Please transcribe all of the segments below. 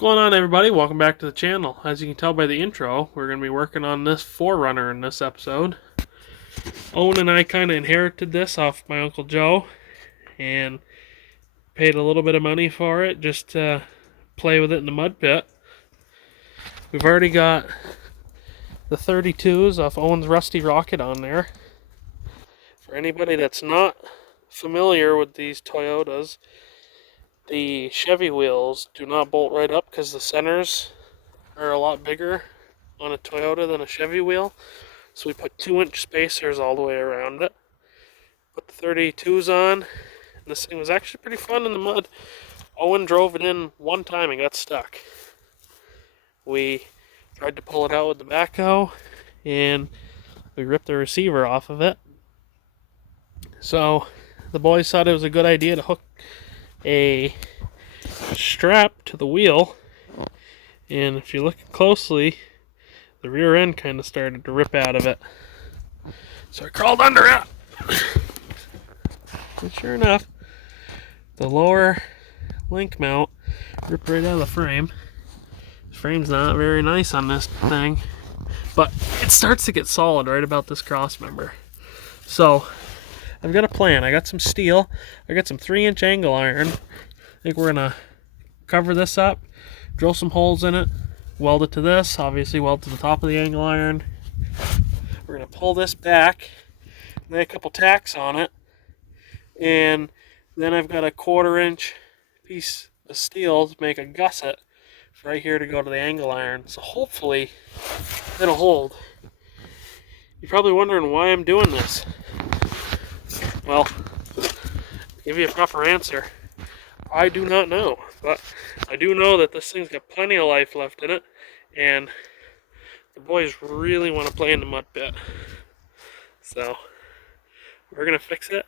going on, everybody? Welcome back to the channel. As you can tell by the intro, we're going to be working on this 4Runner in this episode. Owen and I kind of inherited this off my Uncle Joe and paid a little bit of money for it just to play with it in the mud pit. We've already got the 32s off Owen's Rusty Rocket on there. For anybody that's not familiar with these Toyotas, the Chevy wheels do not bolt right up because the centers are a lot bigger on a Toyota than a Chevy wheel. So we put 2-inch spacers all the way around it. Put the 32s on. And this thing was actually pretty fun in the mud. Owen drove it in one time and got stuck. We tried to pull it out with the backhoe and we ripped the receiver off of it. So the boys thought it was a good idea to hook a strap to the wheel, and if you look closely, the rear end kind of started to rip out of it. So I crawled under it, and sure enough, the lower link mount ripped right out of the frame. The frame's not very nice on this thing, but it starts to get solid right about this cross member. So I've got a plan. I got some steel. I got some 3-inch angle iron. I think we're gonna cover this up, drill some holes in it, weld it to this, obviously weld to the top of the angle iron. We're gonna pull this back, lay a couple tacks on it, and then I've got a 1/4-inch piece of steel to make a gusset right here to go to the angle iron. So hopefully it'll hold. You're probably wondering why I'm doing this. Well, to give you a proper answer, I do not know, but I do know that this thing's got plenty of life left in it, and the boys really want to play in the mud pit. So we're going to fix it,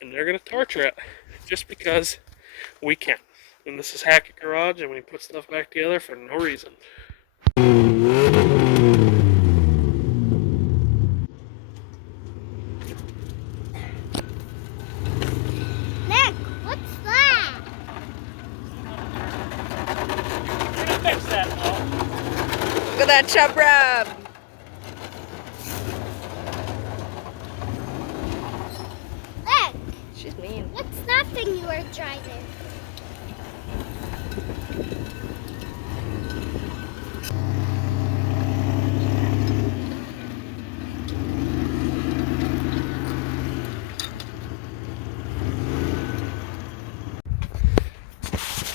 and they're going to torture it, just because we can. And this is Hackett Garage, and we put stuff back together for no reason. Look at that chub rub. Look! She's mean. What's that thing you were driving?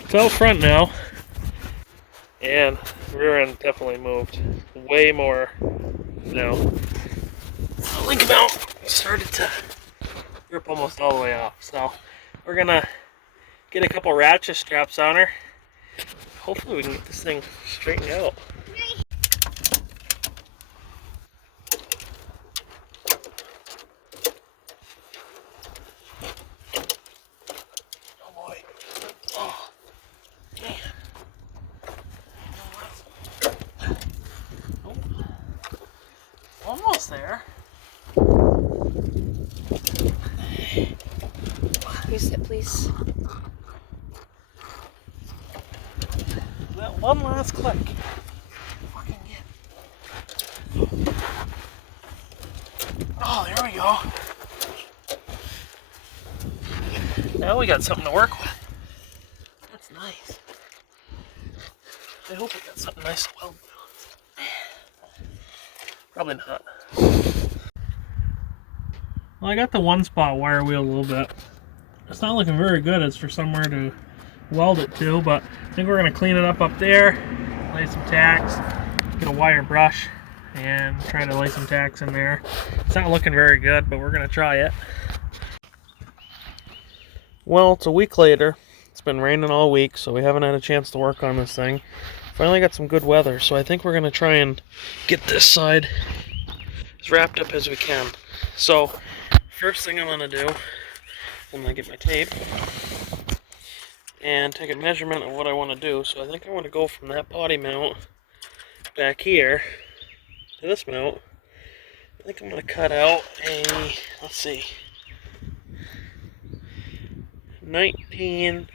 It's out front now, and rear end definitely moved way more now. The link mount started to rip almost all the way off, so we're gonna get a couple ratchet straps on her. Hopefully we can get this thing straightened out. Oh boy. Oh, man. Oh. Almost there. You sit, please. That one last click. Fucking get. Oh, there we go. Now we got something to work with. That's nice. I hope we got something nice to weld down. Probably not. Well, I got the one spot wire wheel a little bit. It's not looking very good. It's for somewhere to weld it to, but I think we're going to clean it up there, lay some tacks, get a wire brush, and try to lay some tacks in there. It's not looking very good, but we're going to try it. Well, it's a week later. It's been raining all week, so we haven't had a chance to work on this thing. Finally got some good weather, so I think we're going to try and get this side as wrapped up as we can. So, first thing I'm going to do, I'm going to get my tape and take a measurement of what I want to do. So I think I want to go from that body mount back here to this mount. I think I'm going to cut out a, let's see, 19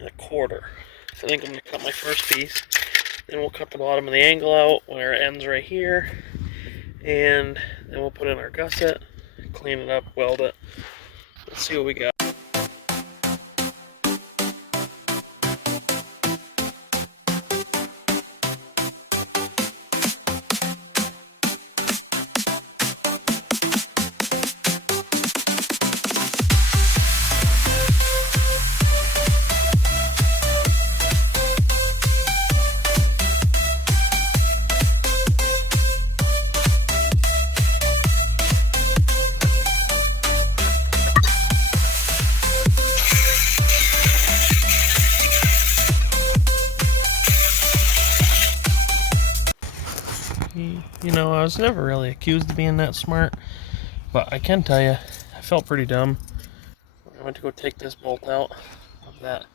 1/4. I think I'm going to cut my first piece. Then we'll cut the bottom of the angle out where it ends right here. And then we'll put in our gusset, clean it up, weld it. Let's see what we got. You know, I was never really accused of being that smart, but I can tell you, I felt pretty dumb. I went to go take this bolt out of that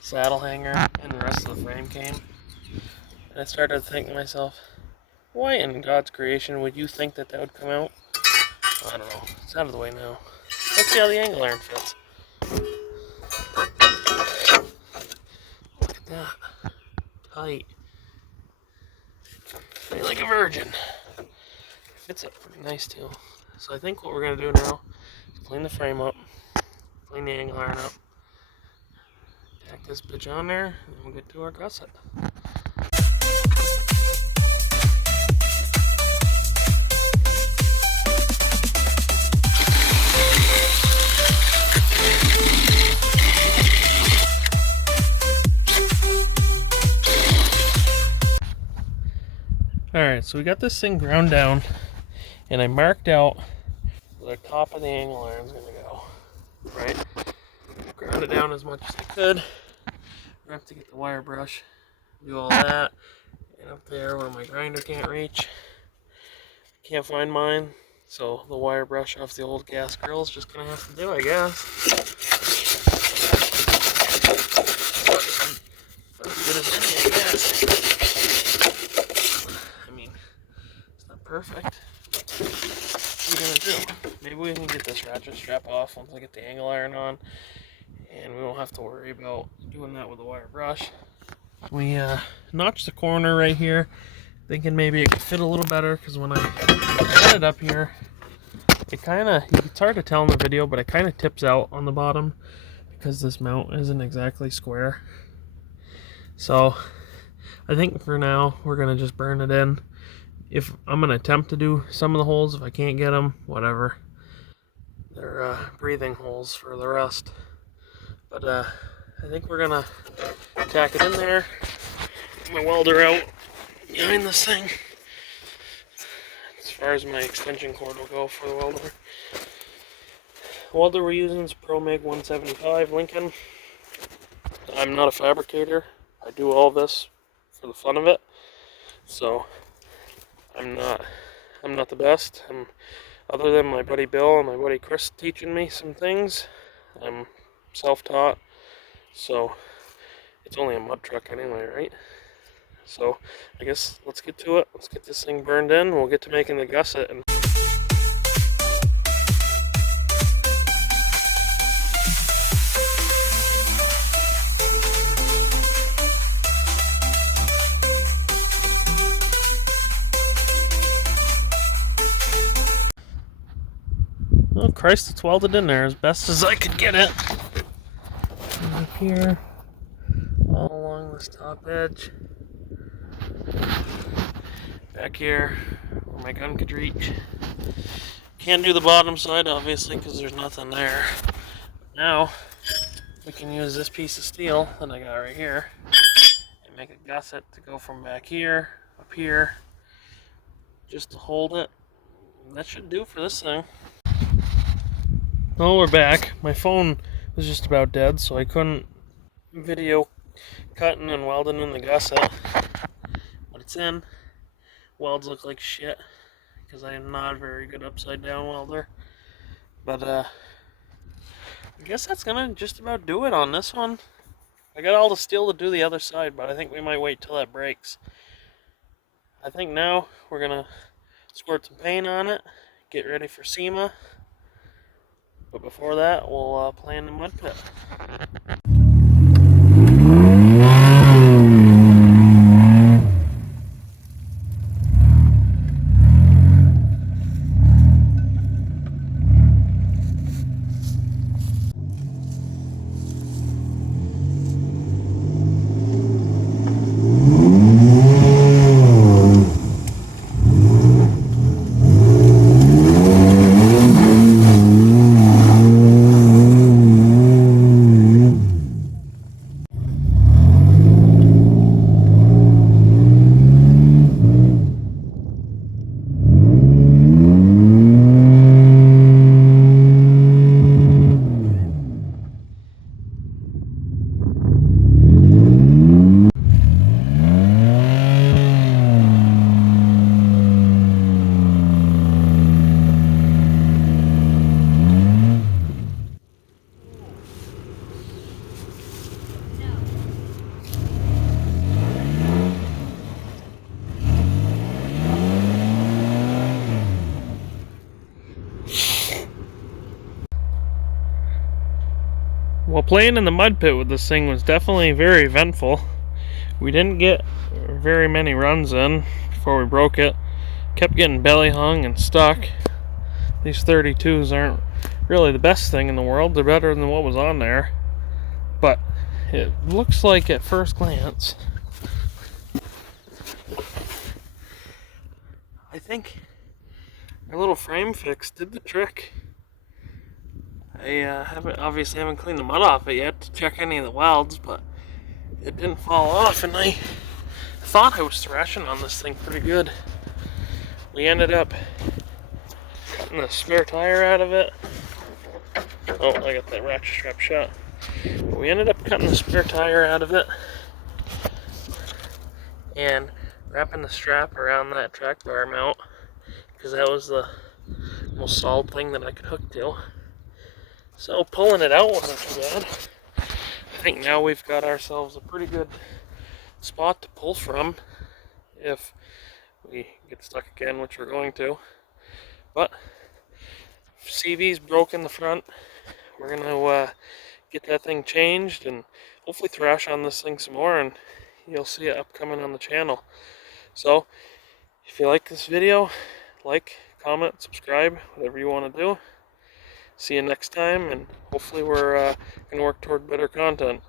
saddle hanger, and the rest of the frame came. And I started thinking to myself, why in God's creation would you think that that would come out? I don't know. It's out of the way now. Let's see how the angle iron fits. Look at that. Tight. Feel like a virgin. Fits it pretty nice too. So I think what we're going to do now is clean the frame up, clean the angle iron up, tack this bitch on there, and then we'll get to our gusset. Alright, so we got this thing ground down, and I marked out where the top of the angle iron is going to go. Right? Ground it down as much as I could. I have to get the wire brush, do all that, and up there where my grinder can't reach. Can't find mine, so the wire brush off the old gas grill is just going to have to do, I guess. As good as any, I guess. Perfect. What are we gonna do? Maybe we can get this ratchet strap off once I get the angle iron on, and we won't have to worry about doing that with a wire brush. We notched the corner right here, thinking maybe it could fit a little better, because when I put it up here, it kind of, it's hard to tell in the video, but it kind of tips out on the bottom because this mount isn't exactly square. So I think for now we're gonna just burn it in. If I'm going to attempt to do some of the holes, if I can't get them, whatever. They're breathing holes for the rest. But I think we're going to tack it in there. Get my welder out behind this thing. As far as my extension cord will go for the welder. The welder we're using is ProMig 175 Lincoln. I'm not a fabricator. I do all this for the fun of it. So I'm not the best. Other than my buddy Bill and my buddy Chris teaching me some things, I'm self-taught. So it's only a mud truck anyway, right? So I guess let's get to it. Let's get this thing burned in. We'll get to making the gusset. And oh Christ, it's welded in there as best as I could get it. And up here, all along this top edge. Back here, where my gun could reach. Can't do the bottom side, obviously, because there's nothing there. But now, we can use this piece of steel that I got right here and make a gusset to go from back here, up here, just to hold it. And that should do for this thing. Oh, we're back. My phone was just about dead, so I couldn't video cutting and welding in the gusset. But it's in. Welds look like shit, because I am not a very good upside down welder. But I guess that's gonna just about do it on this one. I got all the steel to do the other side, but I think we might wait till that breaks. I think now we're gonna squirt some paint on it, get ready for SEMA. But before that, we'll play in the mud pit. playing in the mud pit with this thing was definitely very eventful. We didn't get very many runs in before we broke it. Kept getting belly hung and stuck. These 32s aren't really the best thing in the world. They're better than what was on there. But it looks like at first glance, I think our little frame fix did the trick. I obviously haven't cleaned the mud off it yet to check any of the welds, but it didn't fall off, and I thought I was thrashing on this thing pretty good. We ended up cutting the spare tire out of it. Oh, I got that ratchet strap shut. But we ended up cutting the spare tire out of it and wrapping the strap around that track bar mount, because that was the most solid thing that I could hook to. So pulling it out wasn't too bad. I think now we've got ourselves a pretty good spot to pull from if we get stuck again, which we're going to. But CV's broke in the front. We're gonna get that thing changed and hopefully thrash on this thing some more, and you'll see it upcoming on the channel. So if you like this video, like, comment, subscribe, whatever you want to do. See you next time, and hopefully we're going to work toward better content.